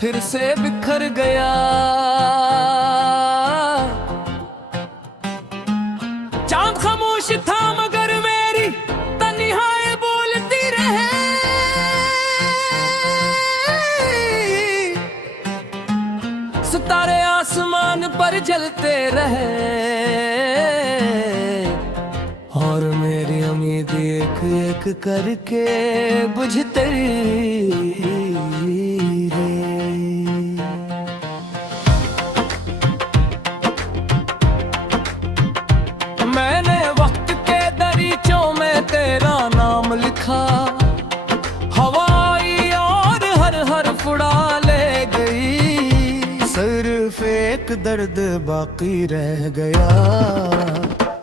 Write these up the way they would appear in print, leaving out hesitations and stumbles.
फिर से बिखर गया। चांद खामोश था मगर मेरी तन्हाई बोलती रहे। सितारे आसमान पर जलते रहे और मेरी उम्मीद एक एक करके बुझते रहे। मैंने वक्त के दरीचों में तेरा नाम लिखा, हवाई और हर हर्फ उड़ा ले गई। सिर्फ एक दर्द बाकी रह गया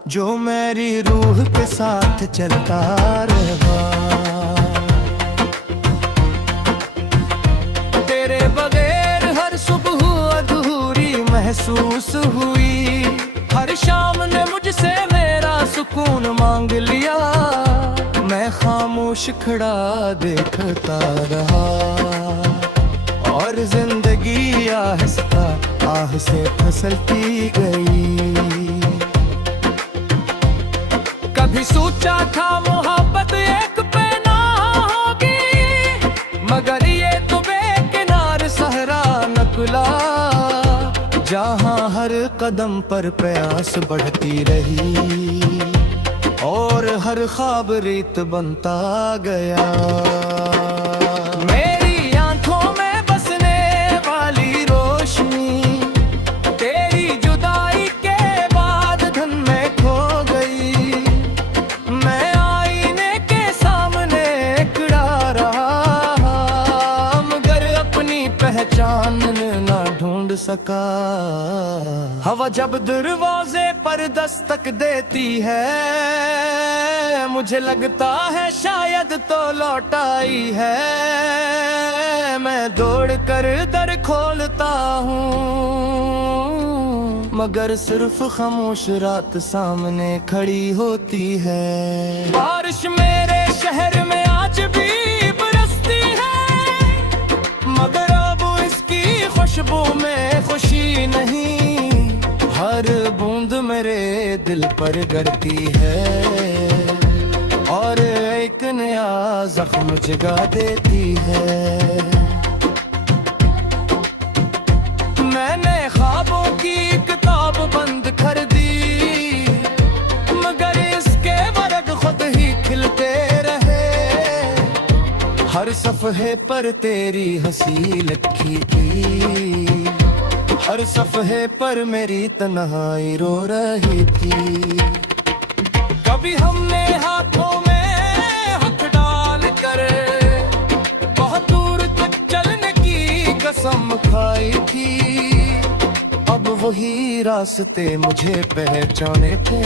जो मेरी रूह के साथ चलता रहा। तेरे बगैर हर सुबह अधूरी महसूस हुई। हर शाम ने मुझसे मेरा सुकून मांग लिया। मैं खामोश खड़ा देखता रहा और जिंदगी आहिस्ता आह से फिसलती गई। कभी सोचा था मोहब्बत एक पे ना होगी, मगर ये तो बेकिनार सहरा निकला जहाँ हर कदम पर प्यास बढ़ती रही और हर ख्वाब रेत बनता गया। मेरी आंखों में बसने वाली रोशनी तेरी जुदाई के बाद धन में खो गई। मैं आईने के सामने खड़ा रहा मगर अपनी पहचान ना ढूंढ सका। हवा जब दरवाजे पर दस्तक देती है मुझे लगता है शायद तो लौट आई है। मैं दौड़ कर दर खोलता हूँ मगर सिर्फ खामोश रात सामने खड़ी होती है। बारिश मेरे शहर में आज भी बरसती है मगर अब इसकी खुशबू में खुशी नहीं। हर बूंद मेरे दिल पर गिरती है और एक नया जख्म जगा देती है। मैंने ख्वाबों की किताब बंद कर दी मगर इसके वर्ग खुद ही खिलते रहे। हर सफ़हे पर तेरी हंसी लिखी थी, हर सफ़हे पर मेरी तन्हाई रो रही थी। कभी हमने हाथों में हाथ डाल कर बहुत दूर तक चलने की कसम खाई थी। अब वही रास्ते मुझे पहचाने थे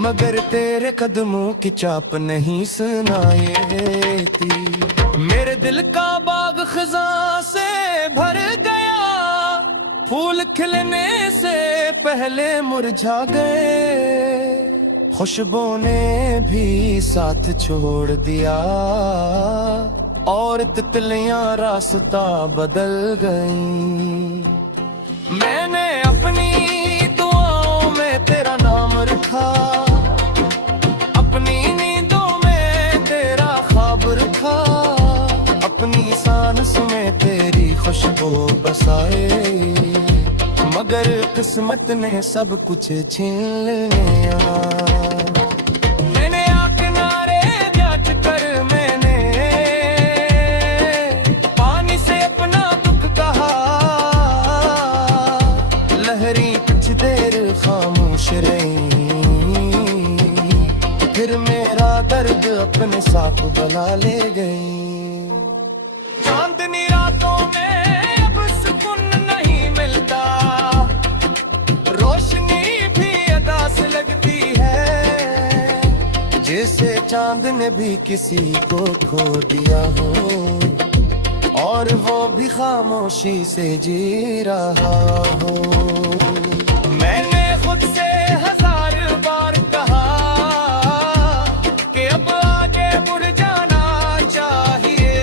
मगर तेरे कदमों की चाप नहीं सुनाई थी। मेरे दिल का बाग खज़ां से भर गया, फूल खिलने से पहले मुरझा गए। खुशबू ने भी साथ छोड़ दिया और तितलियां रास्ता बदल गईं। मैंने अपनी दुआओं में तेरा नाम रखा, अपनी नींदों में तेरा ख्वाब रखा, अपनी सांस में तेरी खुशबू बसाए मगर किस्मत ने सब कुछ छीन लिया। मैंने किनारे जाट कर मैंने पानी से अपना दुख कहा, लहरी कुछ देर खामोश रही फिर मेरा दर्द अपने साथ बुला ले गई। चांदनी रातों में अब सुकून नहीं मिलता, रोशनी भी अदा से लगती है जैसे चांद ने भी किसी को खो दिया हो और वो भी खामोशी से जी रहा हो। मैंने खुद से हजार बार कहा कि अब आगे बढ़ जाना चाहिए,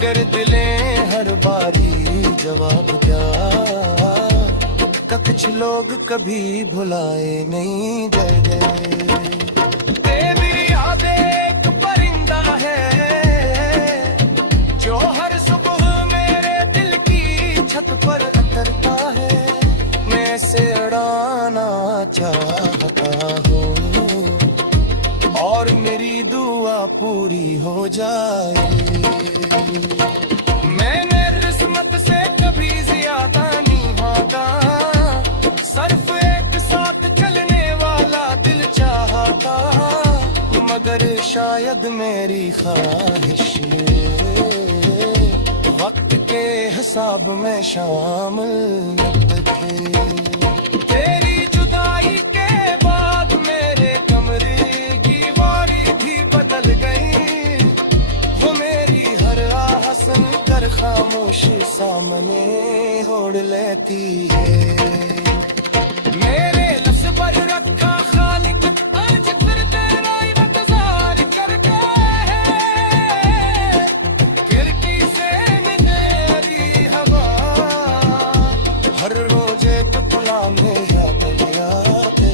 जिगर दिलें हर बारी जवाब क्या, कुछ लोग कभी भुलाए नहीं जय जय। तेरी याद एक परिंदा है जो हर सुबह मेरे दिल की छत पर उतरता है। मैं से उड़ाना चाहता हूँ और मेरी दुआ पूरी हो जाए। मैंने किस्मत से कभी ज्यादा नहीं भागा, सिर्फ एक साथ चलने वाला दिल चाहता, मगर शायद मेरी ख्वाहिश वक्त के हिसाब में शामिल न थे। तेरी जुदाई के बाद मेरे कमरे की वारी भी बदल गई, वो मेरी हर आह सुन कर खामोशी सामने ओढ़ लेती है। मेरे लफ्ज़ पर रखा खालिक आज फिर तेरा इंतजार करता है। खिड़की से निकली हवा हर रोज एक पुराने याद आते।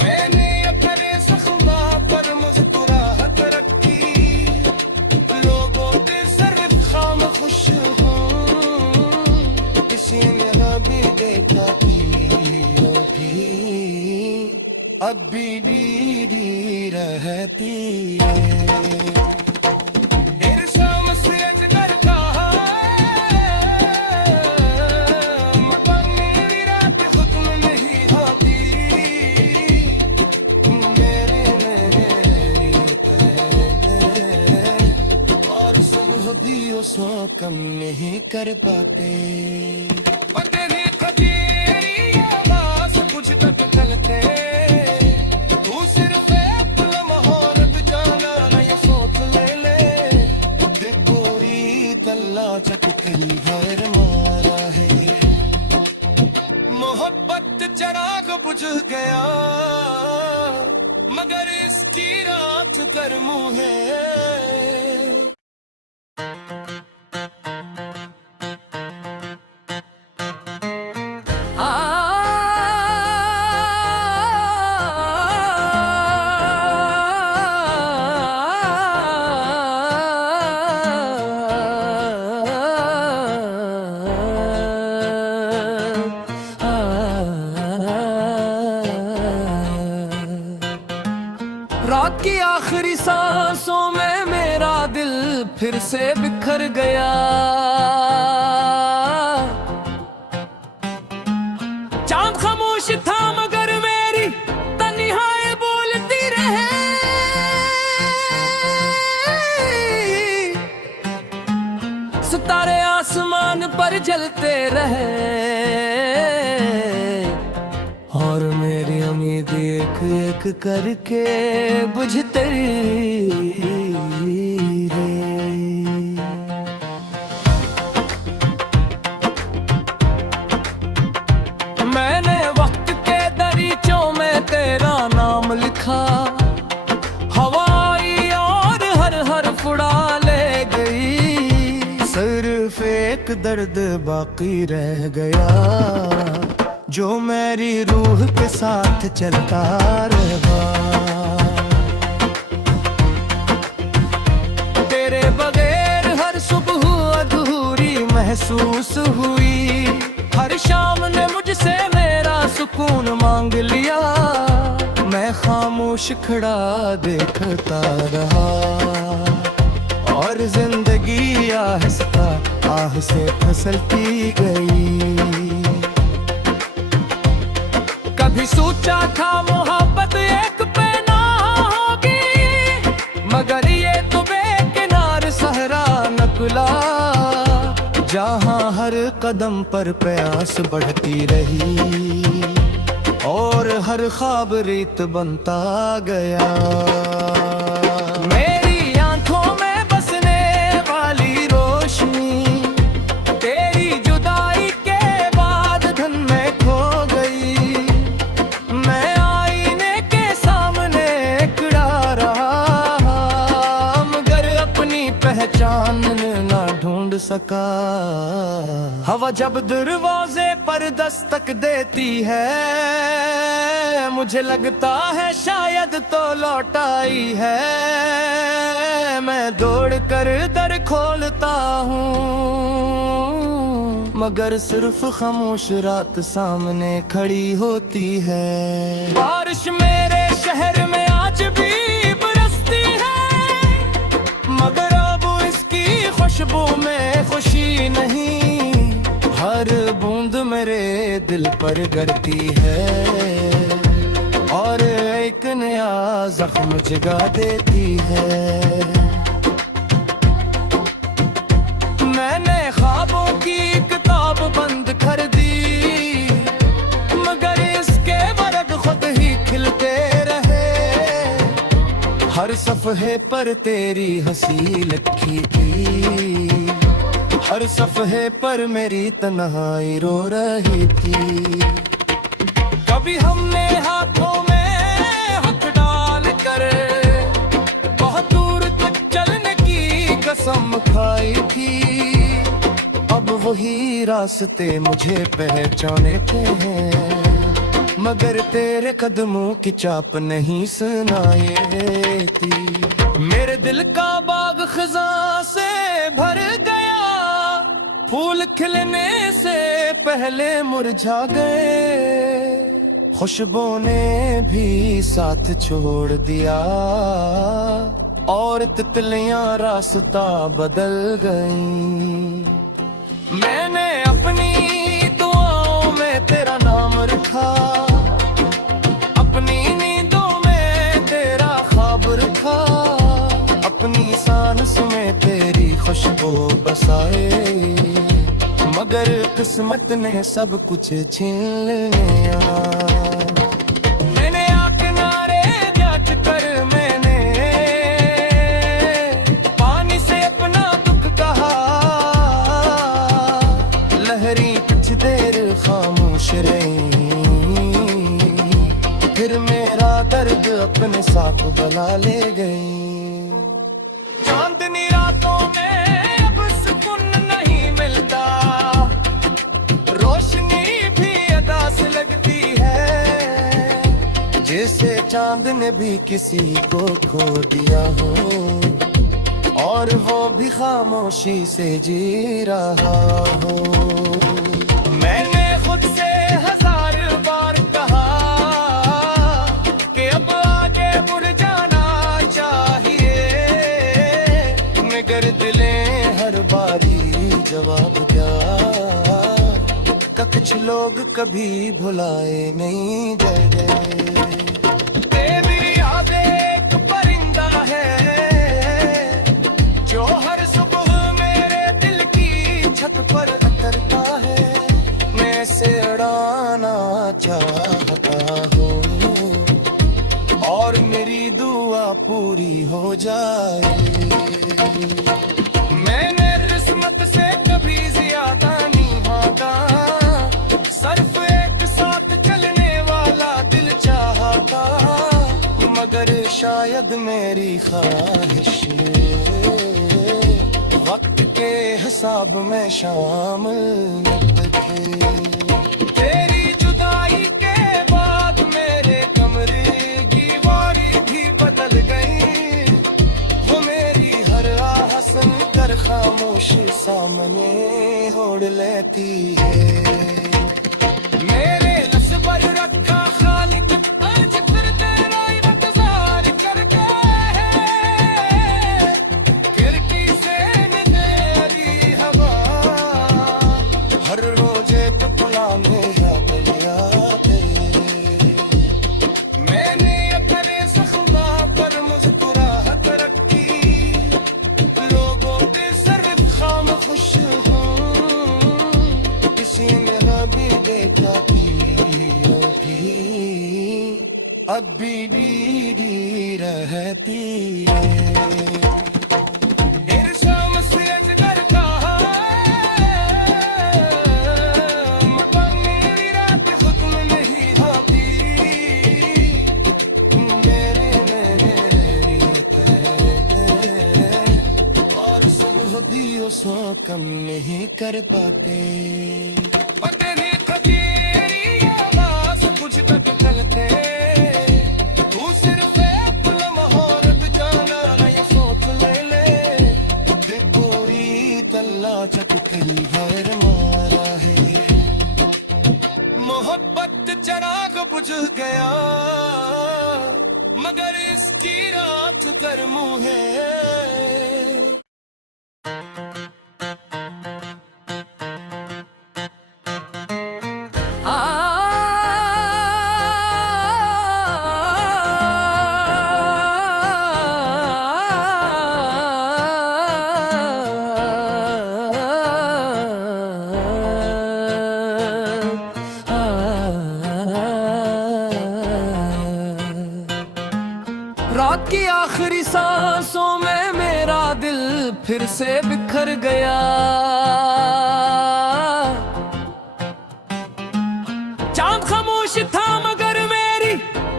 मैंने अपने ज़ख्म पर मुस्कुराहट रखी, लोगों के सिर्फ खामोश हूँ, किसी ने भी देखा अब भी दीदी रहती है। ईर्ष्या मुझसे अजगर का मकानी रात खुद में नहीं होती, मेरी और सुबह भी उसको कम नहीं कर पाते। कुछ तक चलते तू सिर्फ एक लम्हों जाना नहीं सोच ले पूरी तल्ला चकती भर मारा है। मोहब्बत चराग बुझ गया मगर इसकी रात गर्म है। रात की आखिरी सांसों में मेरा दिल फिर से बिखर गया। चांद खामोश था मगर मेरी तन्हाई बोलती रहे। सितारे आसमान पर जलते रहे और मेरी उम्मीद एक एक करके बुझते रहे। मैंने वक्त के दरीचों में तेरा नाम लिखा, हवाई और हर हर उड़ा ले गई, सिर्फ एक दर्द बाकी रह गया जो मेरी रूह के साथ चलता रहा। तेरे बगैर हर सुबह अधूरी महसूस हुई, हर शाम ने मुझसे मेरा सुकून मांग लिया। मैं खामोश खड़ा देखता रहा और जिंदगी आहिस्ता आह से फिसलती गई। कभी सोचा था मोहब्बत एक पे ना होगी, मगर ये तो बेकिनार सहरा निकला जहाँ हर कदम पर प्यास बढ़ती रही और हर ख्वाब रीत बनता गया। मेरी आंखों में बसने वाली रोशनी तेरी जुदाई के बाद धन में खो गई। मैं आईने के सामने खड़ा रहा मगर अपनी पहचान ना ढूंढ सका। हवा जब दरवाजे पर दस्तक देती है, मुझे लगता है शायद तो लौट आई है। मैं दौड़ कर दर खोलता हूँ, मगर सिर्फ खामोश रात सामने खड़ी होती है। बारिश मेरे शहर में आज भी बरसती है, मगर अब इसकी खुशबू में खुशी नहीं। हर बूंद मेरे दिल पर गिरती है और एक नया जख्म जगा देती है। मैंने ख्वाबों की किताब बंद कर दी, मगर इसके वर्ग खुद ही खिलते रहे। हर सफ़हे पर तेरी हंसी लिखी थी, हर सफ़हे पर मेरी तन्हाई रो रही थी। कभी हमने हाथों में हाथ डाल कर बहुत दूर तक चलने की कसम खाई थी। अब वही रास्ते मुझे पहचाने थे हैं, मगर तेरे कदमों की चाप नहीं सुनाई थी। मेरे दिल का बाग खज़ां से भर गया, फूल खिलने से पहले मुरझा गए। खुशबू ने भी साथ छोड़ दिया और तितलियां रास्ता बदल गईं। मैंने अपनी दुआओं में तेरा नाम रखा, अपनी नींदों में तेरा ख्वाब रखा। अपनी सांस में तेरी खुशबू बसाए, मगर किस्मत ने सब कुछ छीन लिया। मैंने किनारे जांच कर मैंने पानी से अपना दुख कहा। लहरी कुछ देर खामोश रही, फिर मेरा दर्द अपने साथ बुला ले गई। चांदनी रातों में अब सुकून नहीं मिलता, रोशनी भी अदा से लगती है, जैसे चांद ने भी किसी को खो दिया हो और वो भी खामोशी से जी रहा हो। मैंने खुद से 1000 बार कहा कि अब आगे बढ़ जाना चाहिए, मगर दिले हर बारी जवाब क्या का कुछ लोग कभी भुलाए नहीं गए। तेरी याद एक परिंदा है जो हर सुबह मेरे दिल की छत पर उतरता है। मैं से उड़ाना चाहता हूँ और मेरी दुआ पूरी हो जाए। मैंने किस्मत से कभी ज्यादा नहीं भागा, सिर्फ एक साथ चलने वाला दिल चाहता, मगर शायद मेरी ख्वाहिश वक्त के हिसाब में शामिल न थे। तेरी जुदाई के बाद मेरे कमरे की वारी भी बदल गई, वो मेरी हर आह सुन कर खामोश सामने ओढ़ लेती है। मेरे लफ्ज़ पर रखा खालिक आज फिर तेरा इंतजार करता है। खिड़की से निकली हवा हर रोज एक पुलाने याद आते। मैंने अपने ज़ख्मा पर मुस्कुराहट रखी, लोगों के सिर्फ खाम खुश हूँ, किसी ने भी हो दियो सो कम नहीं कर पाते। कुछ तक चलते तू सिर्फ एक लम्हा रब जाना ये सोच ले कोई तल्ला चक घर मारा है। मोहब्बत चराग बुझ गया मगर इसकी रात गर्म है। रात की आखिरी सांसों में मेरा दिल फिर से बिखर गया। चांद खामोश था मगर मेरी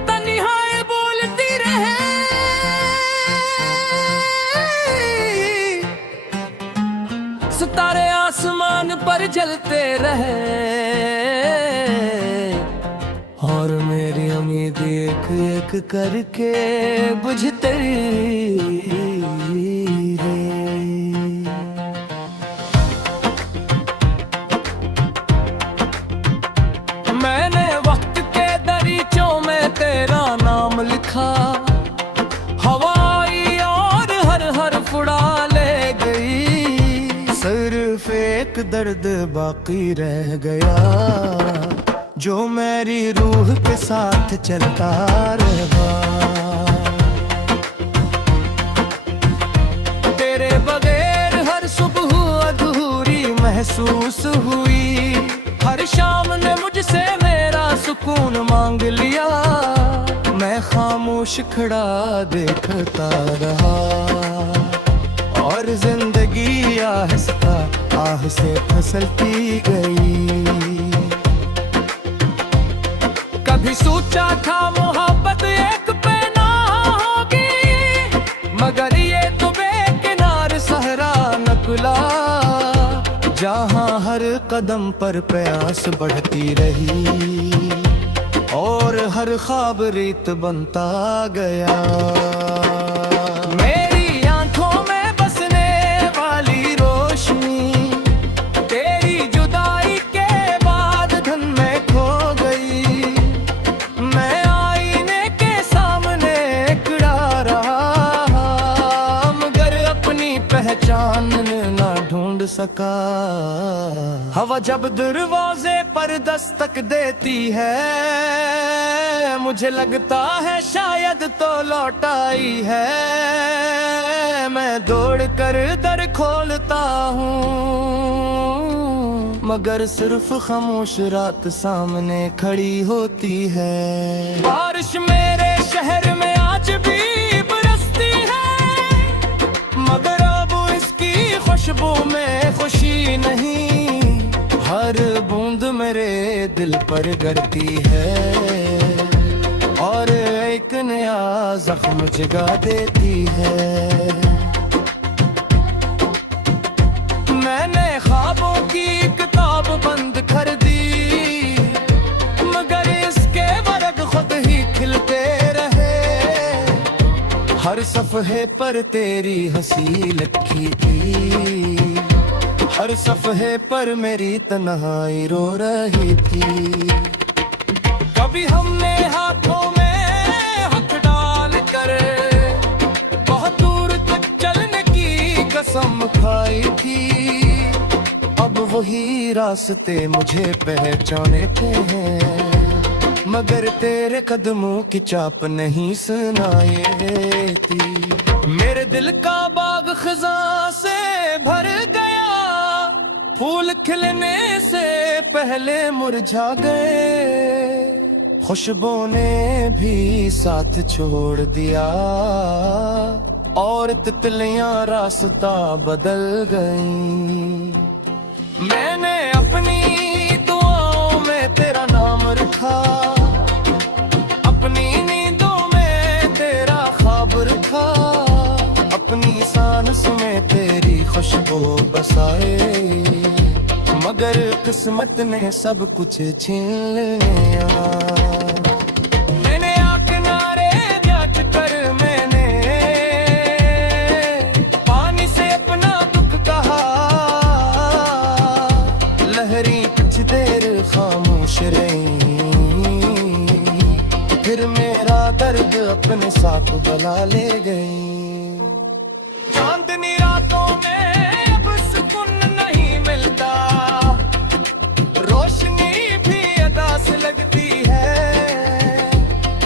तन्हाई बोलती रहे। सितारे आसमान पर जलते रहे और मेरी उम्मीद एक एक करके बुझते रहे। मैंने वक्त के दरीचों में तेरा नाम लिखा, हवाई और हर हर्फ उड़ा ले गई। सिर्फ एक दर्द बाकी रह गया जो मेरी रूह के साथ चलता रहा। तेरे बगैर हर सुबह अधूरी महसूस हुई। हर शाम ने मुझसे मेरा सुकून मांग लिया। मैं खामोश खड़ा देखता रहा और जिंदगी आहिस्ता आह से फिसलती गई। कभी सोचा था मोहब्बत एक पे ना होगी मगर ये तो बेकिनार सहरा निकला। जहाँ हर कदम पर प्रयास बढ़ती रही और हर ख्वाब रीत बनता गया। मेरी आंखों में बसने वाली रोशनी तेरी जुदाई के बाद धन में खो गई। मैं आईने के सामने खड़ा रहा मगर अपनी पहचान ना ढूंढ सका। हवा जब दरवाजे पर दस्तक देती है मुझे लगता है शायद तो लौट आई है। मैं दौड़ कर दर खोलता हूँ मगर सिर्फ खामोश रात सामने खड़ी होती है। बारिश मेरे शहर में आज भी बरसती है मगर अब इसकी खुशबू में खुशी नहीं। हर बूंद मेरे दिल पर गिरती है और एक नया जख्म जगा देती है। मैंने ख्वाबों की किताब बंद कर दी मगर इसके वर्ग खुद ही खिलते रहे। हर सफ़हे पर तेरी हंसी लिखी थी, हर सफ़हे पर मेरी तन्हाई रो रही थी। कभी हमने हाथों में हाथ डाल कर बहुत दूर तक चलने की कसम खाई थी। अब वही रास्ते मुझे पहचाने हैं मगर तेरे कदमों की चाप नहीं सुनाई थी। मेरे दिल का बाग खज़ां से भर गया, फूल खिलने से पहले मुरझा गए। खुशबू ने भी साथ छोड़ दिया और तितलियां रास्ता बदल गईं। मैंने अपनी दुआओं में तेरा नाम रखा, अपनी नींदों में तेरा ख्वाब रखा, अपनी सांस में तेरी खुशबू बसाए, मगर किस्मत ने सब कुछ छीन लिया। मैंने आ किनारे जांच कर मैंने पानी से अपना दुख कहा, लहरी कुछ देर खामोश रही, फिर मेरा दर्द अपने साथ बुला ले गई। चांदनी रातों में अब सुकून नहीं मिलता, रोशनी भी अदा से लगती है,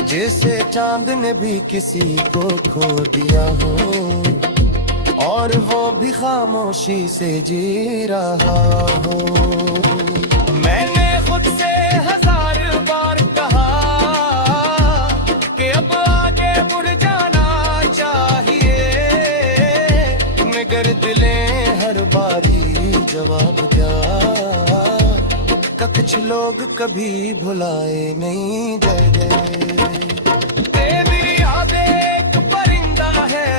जैसे चांद ने भी किसी को खो दिया हो, और वो भी खामोशी से जी रहा हो। मैंने खुद से 1000 बार कहा कि अब आगे बढ़ जाना चाहिए, मगर दिले हर बारी जवाब दिया, कुछ लोग कभी भुलाए नहीं गए। तेरी याद एक परिंदा है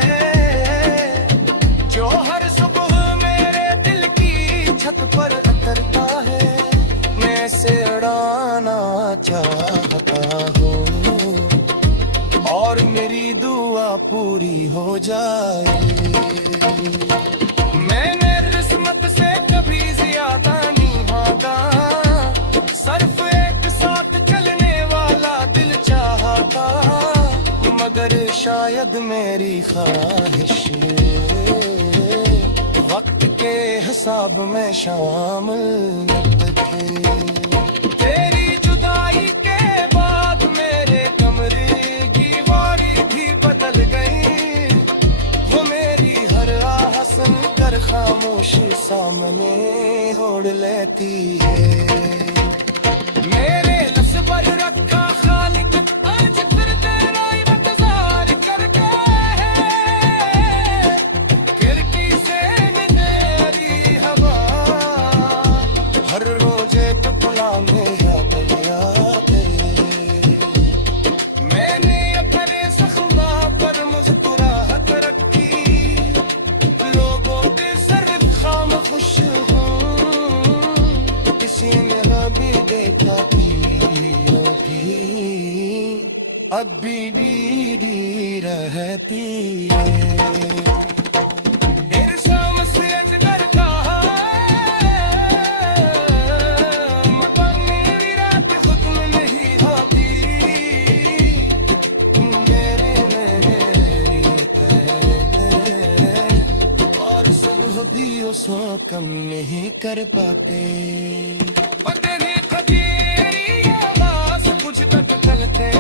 जो हर सुबह मेरे दिल की छत पर उतरता है, मैं से उड़ाना चाहता हूँ, और मेरी दुआ पूरी हो जाए। मैंने किस्मत से कभी ज्यादा नहीं भागा, सिर्फ एक साथ चलने वाला दिल चाहता, मगर शायद मेरी ख्वाहिश वक्त के हिसाब में शामिल न थे। तेरी जुदाई के बाद मेरे कमरे की वारी भी बदल गई, वो मेरी हर आह सुन कर खामोशी सामने ओढ़ लेती है। मेरे लफ्ज़ पर रखा खालिक आज फिर तेरा इंतजार करके है, खिड़की से मेरी हवा हर रोज एक पुलाने याद आते, मैंने अपने जख्मा पर मुस्कुराहट रखी, लोगों के सर खाम खुश हूँ, किसी ने भी देखा अब भी दीदी रहती है। देर शाम से अजगर का मगर मेरी रात खत्म नहीं होती, मेरी और सब भी उसको कम नहीं कर पाते। तेरी खजीरी आवाज कुछ तक चलते,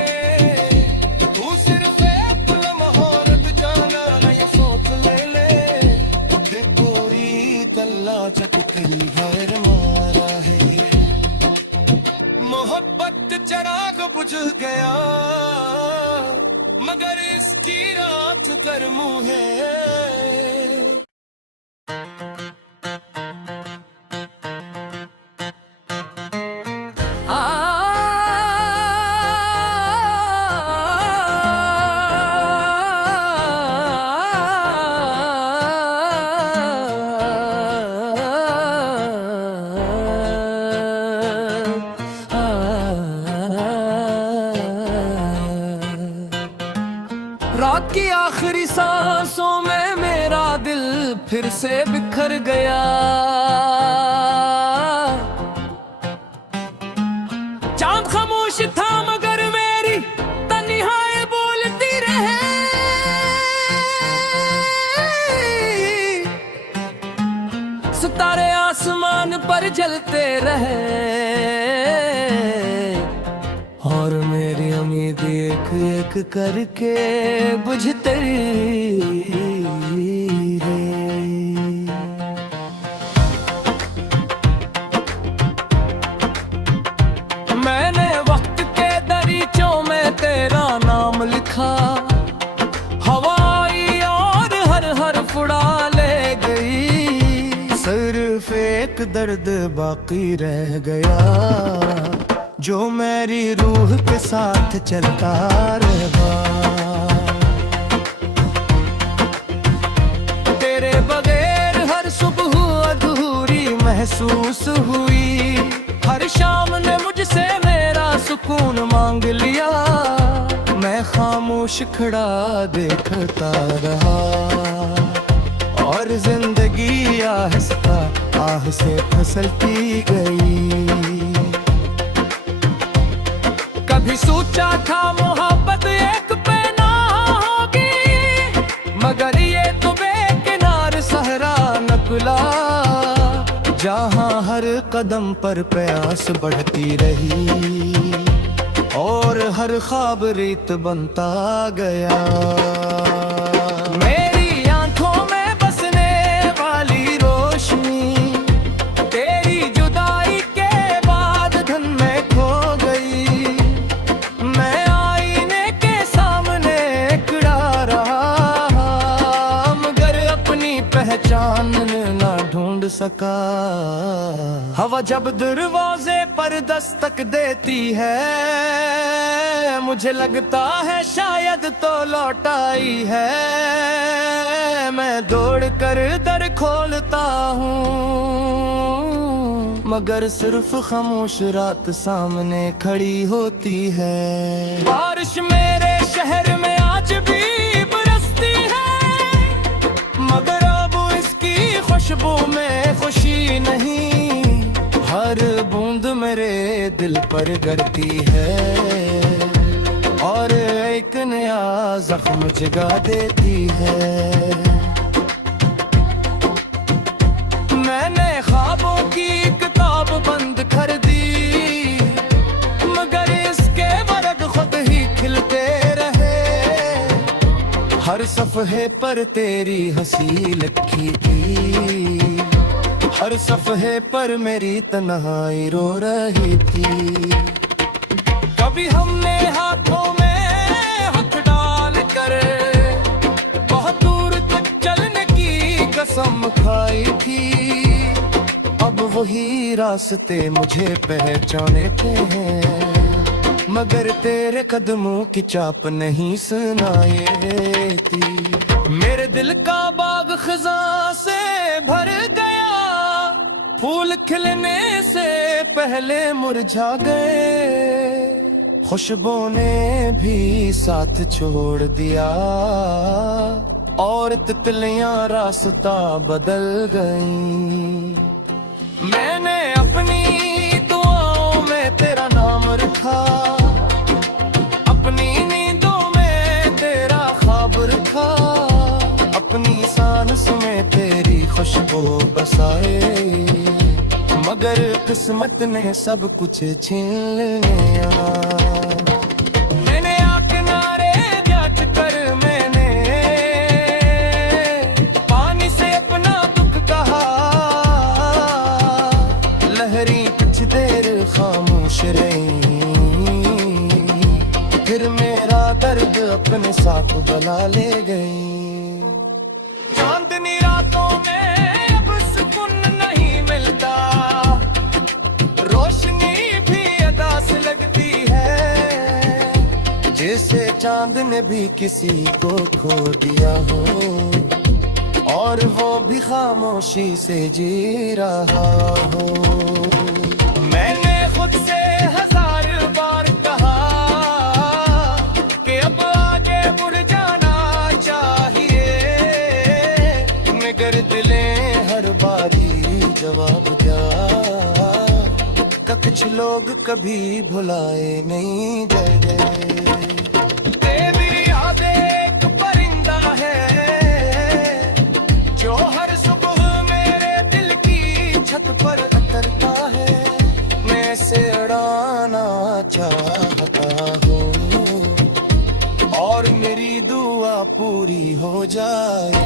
तू सिर्फ एक लम्होरत जाना ये सोच ले, पूरी तल्ला चक कई बार मारा है, मोहब्बत चराग बुझ गया, मगर इसकी रात गर्म है। रात की आखिरी सांसों में मेरा दिल फिर से बिखर गया, चांद खामोश था मगर मेरी तन्हाई बोलती रहे, सितारे आसमान पर जलते रहे, और मेरी उम्मीद एक एक करके बुझते रहे। मैंने वक्त के दरीचों में तेरा नाम लिखा, हवाई और हर हर्फ उड़ा ले गई, सिर्फ एक दर्द बाकी रह गया, जो मेरी रूह के साथ चलता रहा। तेरे बगैर हर महसूस हुई। हर शाम ने मुझसे मेरा सुकून मांग लिया। मैं खामोश खड़ा देखता रहा और जिंदगी आहिस्ता आह से फिसलती गई। कभी सोचा था मोहब्बत एक पे ना होगी, मगर ये तो बेकिनार सहरा निकला, जहाँ हर कदम पर प्यास बढ़ती रही और हर ख्वाब रेत बनता गया। मेरी आंखों में बसने वाली रोशनी तेरी जुदाई के बाद धन में खो गई। मैं आईने के सामने खड़ा रहा, मगर अपनी पहचान ना ढूंढ सका। हवा जब दरवाजे पर दस्तक देती है, मुझे लगता है शायद तो लौट आई है। मैं दौड़ कर दर खोलता हूँ, मगर सिर्फ खामोश रात सामने खड़ी होती है। बारिश मेरे शहर में आज भी बरसती है, मगर अब इसकी खुशबू में खुशी नहीं। हर बूंद मेरे दिल पर गिरती है और एक नया जख्म जगा देती है। मैंने ख्वाबों की किताब बंद कर दी, मगर इसके वर्ग खुद ही खिलते रहे। हर सफ़हे पर तेरी हंसी लिखी थी, हर सफ़हे पर मेरी तन्हाई रो रही थी। कभी हमने हाथों में हाथ डाल कर बहुत दूर तक चलने की कसम खाई थी। अब वही रास्ते मुझे पहचानते हैं, मगर तेरे कदमों की चाप नहीं सुनाई। मेरे दिल का बाग खज़ां से भर गया, फूल खिलने से पहले मुरझा गए। खुशबू ने भी साथ छोड़ दिया और तितलियां रास्ता बदल गईं। मैंने अपनी दुआओं में तेरा नाम रखा, अपनी नींदों में तेरा ख्वाब रखा, अपनी सांस में तेरी खुशबू बसाए, मगर किस्मत ने सब कुछ छीन लिया। मैंने किनारे जाट कर मैंने पानी से अपना दुख कहा, लहरें कुछ देर खामोश रही, फिर मेरा दर्द अपने साथ बुला ले गई। चांदनी रातों में अब सुकून नहीं मिलता, रोशनी भी अदा से लगती है, जैसे चांद ने भी किसी को खो दिया हो और वो भी खामोशी से जी रहा हो। मैंने खुद से 1000 बार कहा कि अब आगे बढ़ जाना चाहिए, मगर दिलें हर बारी जवाब दिया कुछ लोग कभी भुलाए नहीं गए। तेरी याद एक परिंदा है जो हर सुबह मेरे दिल की छत पर उतरता है, मैं से उड़ाना चाहता हूँ और मेरी दुआ पूरी हो जाए।